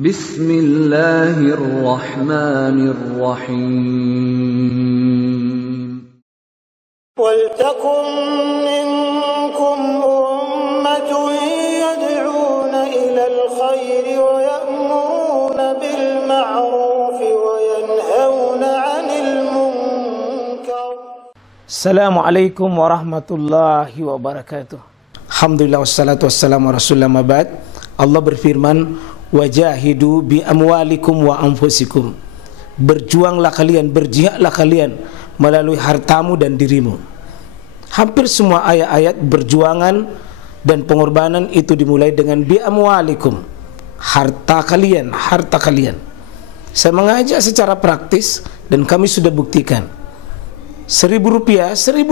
Bismillahirrahmanirrahim. وَلْتَكُنْ مِنْكُمْ أُمَّةٌ يَدْعُونَ إِلَى الْخَيْرِ وَيَأْمُرُونَ بِالْمَعْرُوفِ وَيَنْهَوْنَ عَنِ الْمُنْكَرِ. Assalamualaikum warahmatullahi wabarakatuh. Alhamdulillah wassalatu wassalamu rasulullah mabad. Allah berfirman, wajahidu bi amwalikum wa anfusikum. Berjuanglah kalian, berjihadlah kalian melalui hartamu dan dirimu. Hampir semua ayat-ayat berjuangan dan pengorbanan itu dimulai dengan bi amwalikum, harta kalian, harta kalian. Saya mengajak secara praktis dan kami sudah buktikan. Rp1.000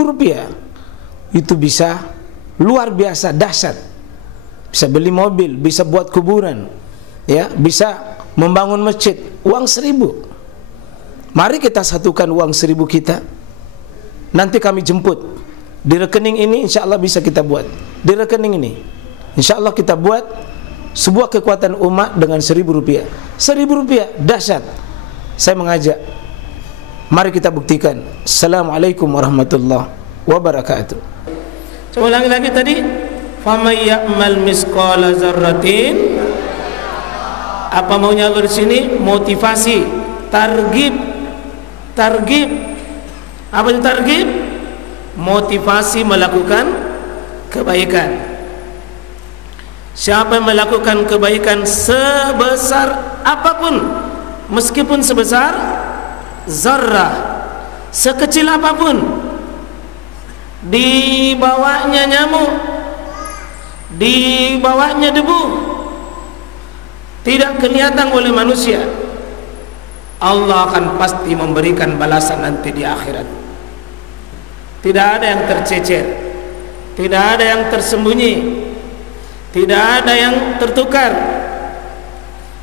itu bisa luar biasa dahsyat. Bisa beli mobil, bisa buat kuburan, ya, bisa membangun masjid. Uang 1.000. Mari kita satukan uang 1.000 kita. Nanti kami jemput. Di rekening ini insya Allah bisa kita buat. Di rekening ini insya Allah kita buat sebuah kekuatan umat dengan Rp1.000. Rp1.000 dahsyat. Saya mengajak, mari kita buktikan. Assalamualaikum warahmatullahi wabarakatuh. Coba ulangi lagi tadi. Faman ya'mal misqala dzarratin. Apa maunya Allah di sini? Motivasi, targhib. Apa itu targhib? Motivasi melakukan kebaikan. Siapa yang melakukan kebaikan sebesar apapun, meskipun sebesar zarrah, sekecil apapun, dibawanya nyamuk, dibawanya debu, tidak kelihatan oleh manusia, Allah akan pasti memberikan balasan nanti di akhirat. Tidak ada yang tercecer, tidak ada yang tersembunyi, tidak ada yang tertukar.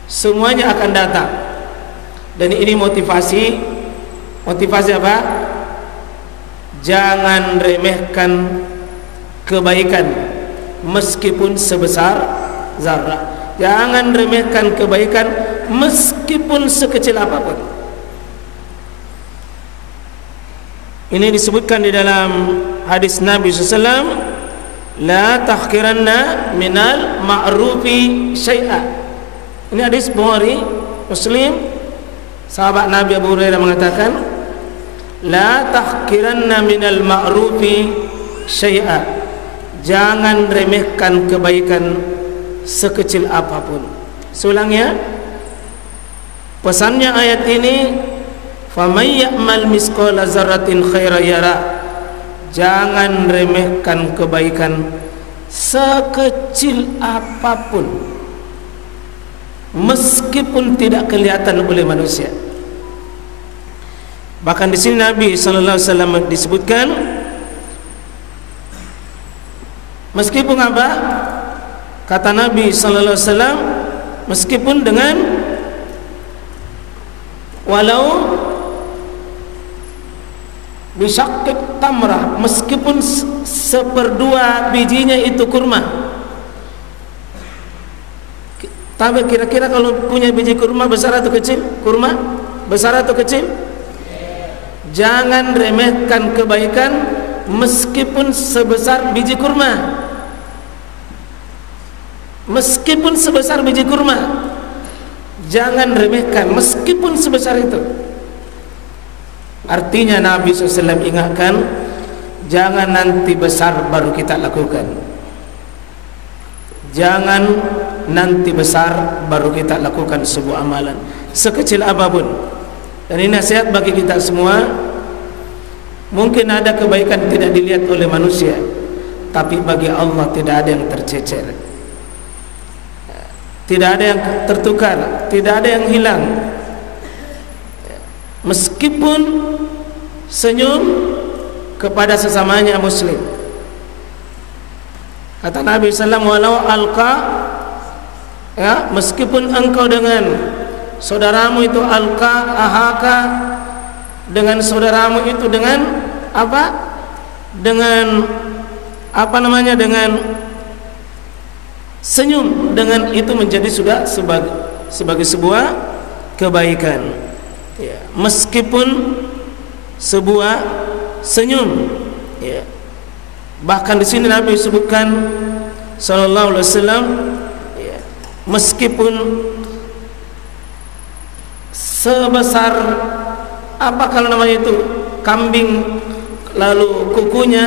Semuanya akan datang. Dan ini motivasi apa? Jangan remehkan kebaikan meskipun sebesar zarrah. Jangan remehkan kebaikan meskipun sekecil apapun. Ini disebutkan di dalam hadis Nabi SAW, la tahqiranna minal ma'rufi syai'a. Ini hadis Bukhari, Muslim. Sahabat Nabi Abu Hurairah mengatakan, la tahqiranna minal ma'rufi syai'a. Jangan remehkan kebaikan sekecil apapun. Seulangnya, pesannya ayat ini, faman ya'mal misqala dzarratin khairan yara. Jangan remehkan kebaikan sekecil apapun, meskipun tidak kelihatan oleh manusia. Bahkan di sini Nabi sallallahu alaihi wasallam disebutkan, meskipun apa? Kata Nabi sallallahu alaihi wasallam, meskipun dengan walau bisyaqq tamrah, meskipun 1/2 bijinya itu kurma. Tapi kira-kira kalau punya biji kurma besar atau kecil? Kurma besar atau kecil? Jangan remehkan kebaikan meskipun sebesar biji kurma. Meskipun sebesar biji kurma, jangan remehkan meskipun sebesar itu. Artinya Nabi SAW ingatkan, jangan nanti besar baru kita lakukan. Jangan nanti besar baru kita lakukan sebuah amalan, sekecil apapun. Dan ini nasihat bagi kita semua. Mungkin ada kebaikan tidak dilihat oleh manusia, tapi bagi Allah tidak ada yang tercecer, tidak ada yang tertukar, tidak ada yang hilang. Meskipun senyum kepada sesamanya muslim. Kata Nabi SAW, walau alqa, ya, meskipun engkau dengan saudaramu itu alqa ahaka, dengan saudaramu itu dengan apa? Dengan apa namanya? Dengan senyum, dengan itu menjadi sudah sebagai sebuah kebaikan. Ya, meskipun sebuah senyum. Ya. Bahkan di sini Nabi sebutkan sallallahu alaihi wasallam, ya, meskipun sebesar apa kalau namanya itu kambing, lalu kukunya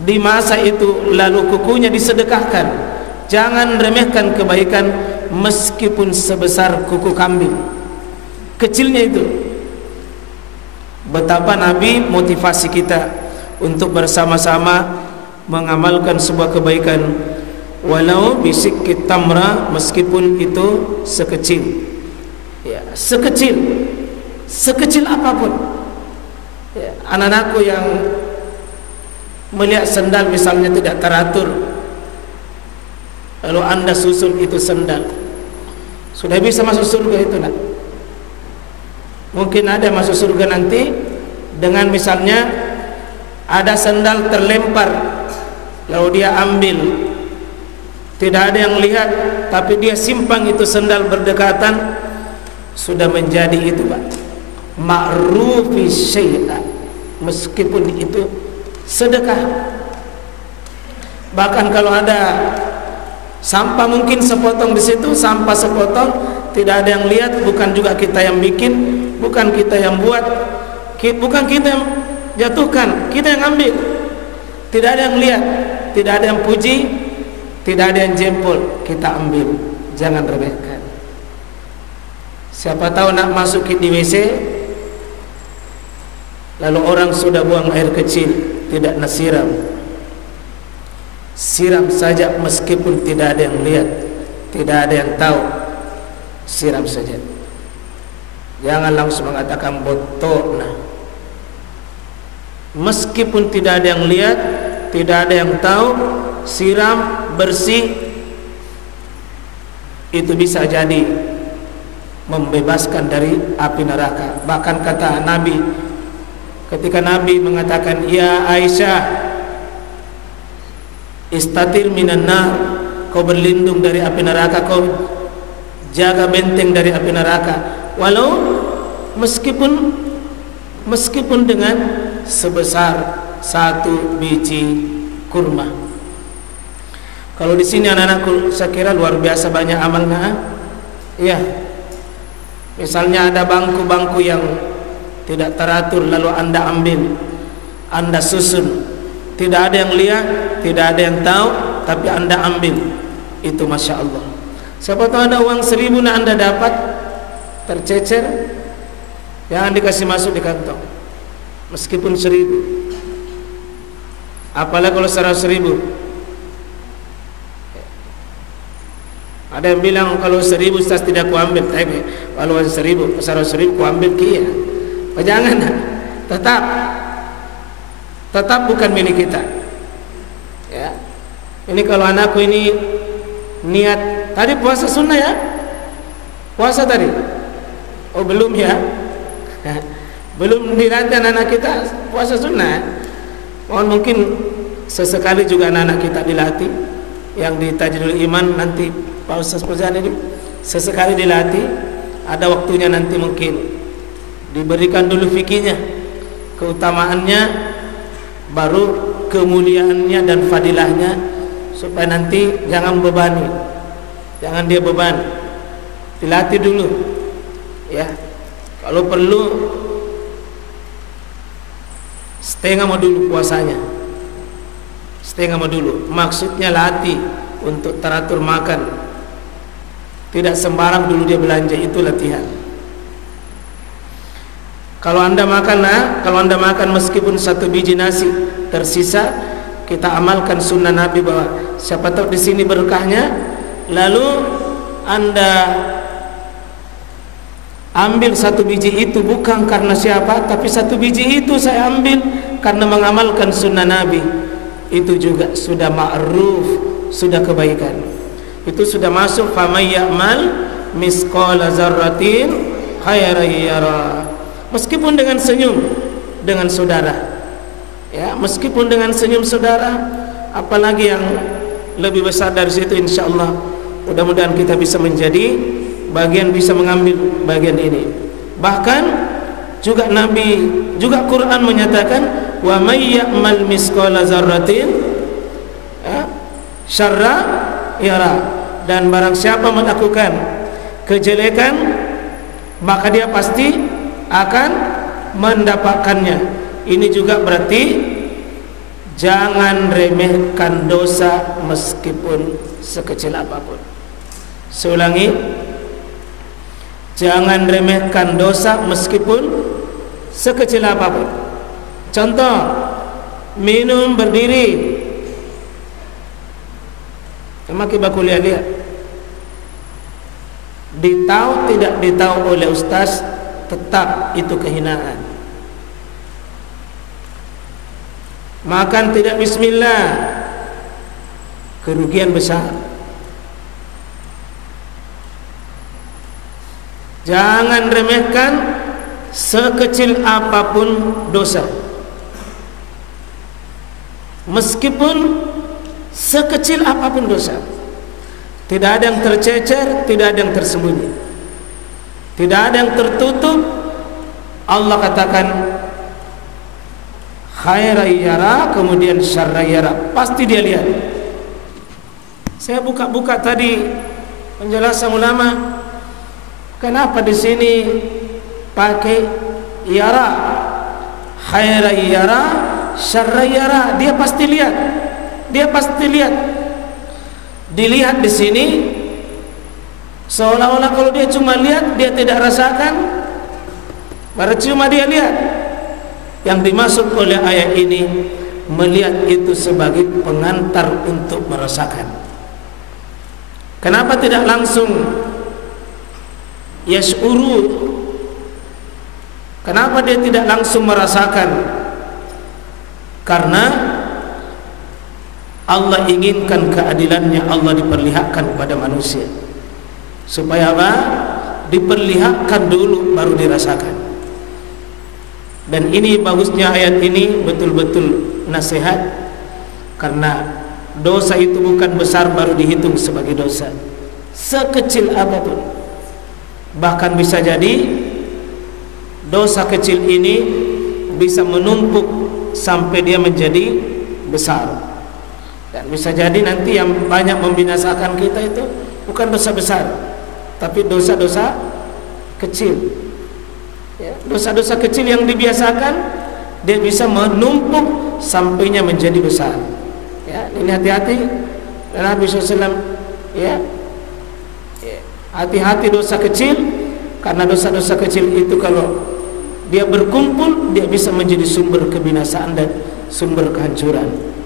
di masa itu, lalu kukunya disedekahkan, jangan remehkan kebaikan meskipun sebesar kuku kambing, kecilnya itu. Betapa Nabi motivasi kita untuk bersama-sama mengamalkan sebuah kebaikan, walau bisikit tamra, meskipun itu sekecil, ya, sekecil apapun. Ya, anak-anakku yang melihat sendal misalnya tidak teratur, lalu Anda susun itu sendal, sudah bisa masuk surga itu nak? Mungkin ada masuk surga nanti dengan misalnya ada sendal terlempar, lalu dia ambil, tidak ada yang lihat, tapi dia simpang itu sendal berdekatan, sudah menjadi itu Pak, ma'rufi syai'a, meskipun itu sedekah. Bahkan kalau ada sampah mungkin sepotong di situ, sampah sepotong, tidak ada yang lihat, bukan juga kita yang bikin, bukan kita yang buat, bukan kita yang jatuhkan, kita yang ambil. Tidak ada yang lihat, tidak ada yang puji, tidak ada yang jempol, kita ambil. Jangan remehkan. Siapa tahu nak masuk di WC, lalu orang sudah buang air kecil, tidak nak siram, siram saja meskipun tidak ada yang lihat, tidak ada yang tahu, siram saja. Jangan langsung mengatakan botok. Nah, meskipun tidak ada yang lihat, tidak ada yang tahu, siram bersih, itu bisa jadi membebaskan dari api neraka. Bahkan kata Nabi, ketika Nabi mengatakan, ya Aisyah, istatir minan nar, kau berlindung dari api neraka, kau jaga benteng dari api neraka, walau meskipun dengan sebesar satu biji kurma. Kalau di sini anak-anakku, saya kira luar biasa banyak amalnya. Ya, misalnya ada bangku-bangku yang tidak teratur, lalu Anda ambil, Anda susun, tidak ada yang lihat, tidak ada yang tahu, tapi Anda ambil, itu Masya Allah. Siapa tahu ada uang 1.000 yang Anda dapat tercecer, jangan dikasih masuk di kantong, meskipun 1.000. Apalagi kalau 100.000. Ada yang bilang kalau 1.000 Ustaz tidak kuambil, tapi kalau 1.000 kuambil kia. Oh, jangan, tetap bukan milik kita. Ya, ini kalau anakku ini niat tadi puasa sunnah ya, puasa tadi. Oh belum ya, belum dilatih anak kita puasa sunnah. Mohon mungkin sesekali juga anak-anak kita dilatih, yang di Tajidul Iman nanti Pak Ustaz Fauzan ini sesekali dilatih, ada waktunya nanti mungkin diberikan dulu fikihnya, keutamaannya, baru kemuliaannya dan fadilahnya, supaya nanti jangan bebani, jangan dia beban, dilatih dulu ya. Kalau perlu setengah mau dulu puasanya, setengah mau dulu, maksudnya latih untuk teratur makan, tidak sembarang dulu dia belanja, itu latihan. Kalau Anda makan meskipun satu biji nasi tersisa, kita amalkan sunnah Nabi bahwa siapa tahu di sini berkahnya, lalu Anda ambil satu biji itu bukan karena siapa, tapi satu biji itu saya ambil karena mengamalkan sunnah Nabi, itu juga sudah ma'ruf, sudah kebaikan, itu sudah masuk famay ya'mal misqala zarratin khairan yara. Meskipun dengan senyum dengan saudara, ya, meskipun dengan senyum saudara, apalagi yang lebih besar dari situ insyaallah Mudah-mudahan kita bisa menjadi bagian, bisa mengambil bagian ini. Bahkan juga Quran menyatakan wa may ya'mal misqala dzarratin syarra yara, dan barang siapa melakukan kejelekan maka dia pasti akan mendapatkannya. Ini juga berarti jangan remehkan dosa meskipun sekecil apapun. Saya ulangi, jangan remehkan dosa meskipun sekecil apapun. Contoh, minum berdiri. Maki baku lihat, ditahu tidak ditahu oleh ustaz, tetap itu kehinaan. Makan tidak bismillah, kerugian besar. Jangan remehkan sekecil apapun dosa, meskipun sekecil apapun dosa. Tidak ada yang tercecer, tidak ada yang tersembunyi, tidak ada yang tertutup. Allah katakan khairai yara, kemudian syarrai yara, pasti dia lihat. Saya buka-buka tadi penjelasan ulama, kenapa di sini pakai yara, khairai yara, syarrai yara. Dia pasti lihat. Dia pasti lihat. Dilihat di sini seolah-olah kalau dia cuma lihat, dia tidak rasakan, baru cuma dia lihat. Yang dimaksud oleh ayat ini, melihat itu sebagai pengantar untuk merasakan. Kenapa tidak langsung yash'uru? Kenapa dia tidak langsung merasakan? Karena Allah inginkan keadilannya Allah diperlihatkan kepada manusia. Supaya apa? Diperlihatkan dulu baru dirasakan. Dan ini bagusnya ayat ini, betul-betul nasihat. Karena dosa itu bukan besar baru dihitung sebagai dosa, sekecil apapun. Bahkan bisa jadi dosa kecil ini bisa menumpuk sampai dia menjadi besar. Dan bisa jadi nanti yang banyak membinasakan kita itu bukan dosa besar, tapi dosa-dosa kecil. Ya, dosa-dosa kecil yang dibiasakan, dia bisa menumpuk sampainya menjadi besar. Ya, ini hati-hati. Dan Nabi SAW, ya, hati-hati dosa kecil, karena dosa-dosa kecil itu kalau dia berkumpul, dia bisa menjadi sumber kebinasaan dan sumber kehancuran.